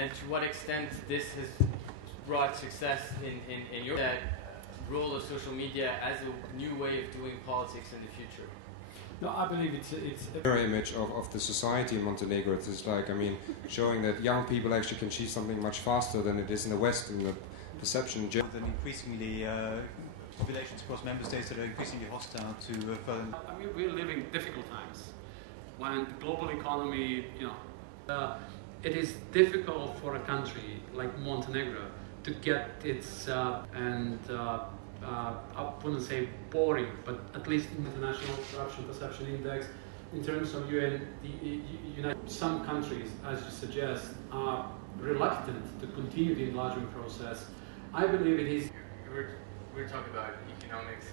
and to what extent this has brought success in your role of social media as a new way of doing politics in the future? No, I believe it's a mirror image of the society in Montenegro. It's like, I mean, showing that young people actually can achieve something much faster than it is in the West, in the perception. With an increasingly populations across member states that are increasingly hostile to further. I mean, we're living difficult times when the global economy, it is difficult for a country like Montenegro to get its I wouldn't say boring, but at least in the International Corruption Perception Index, in terms of some countries, as you suggest, are reluctant to continue the enlargement process. I believe it is. We're talking about economics,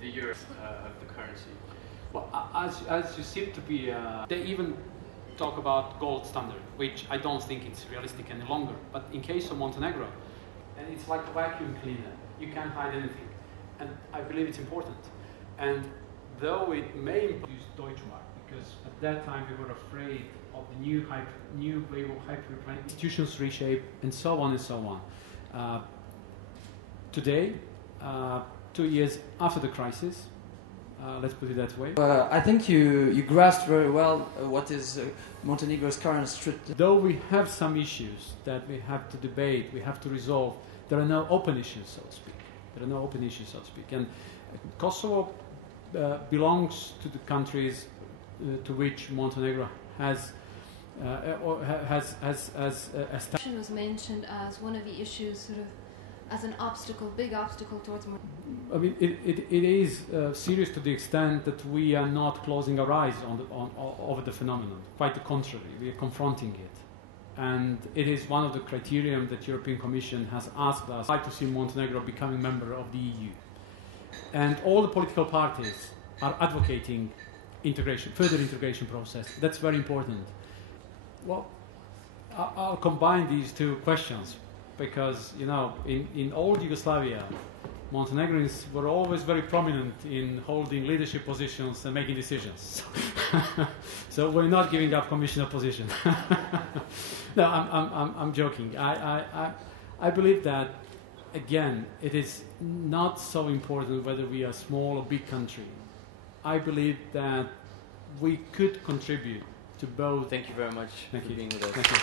the euro of the currency. Well, as you seem to be, they even talk about gold standard, which I don't think it's realistic any longer. But in case of Montenegro, and it's like a vacuum cleaner. You can't hide anything, and I believe it's important. And though it may use Deutschmark, because at that time we were afraid of the new wave of hyperinflation, institutions reshape, and so on and so on. Today, 2 years after the crisis, let's put it that way. I think you grasped very well what is Montenegro's current strategy. Though we have some issues that we have to debate, we have to resolve, there are no open issues, so to speak. There are no open issues, so to speak. And Kosovo belongs to the countries to which Montenegro has established. Was mentioned as one of the issues, sort of as an obstacle, big obstacle towards. I mean, it is serious to the extent that we are not closing our eyes over the phenomenon. Quite the contrary, we are confronting it. And it is one of the criteria that the European Commission has asked us to see Montenegro becoming a member of the EU. And all the political parties are advocating integration, further integration process. That's very important. Well, I'll combine these two questions because, in old Yugoslavia, Montenegrins were always very prominent in holding leadership positions and making decisions. So we're not giving up commissioner position. No, I'm joking. I believe that, again, it is not so important whether we are a small or big country. I believe that we could contribute to both. Thank you very much for being with us. Thank you.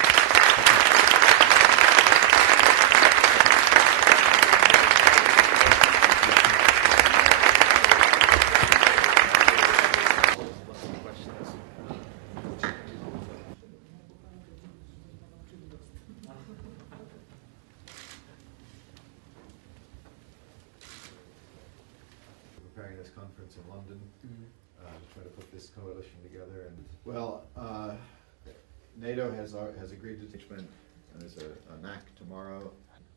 Preparing this conference in London, to try to put this coalition together. And well, NATO has agreed to engagement. There's an act tomorrow,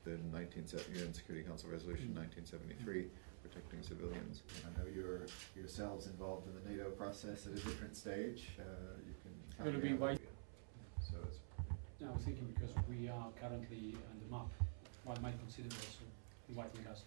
the UN Security Council Resolution 1973, protecting civilians. I know you're yourselves involved in the NATO process at a different stage. You can. Will be invited. So it's. I was thinking because we are currently on the map, one might consider also inviting us.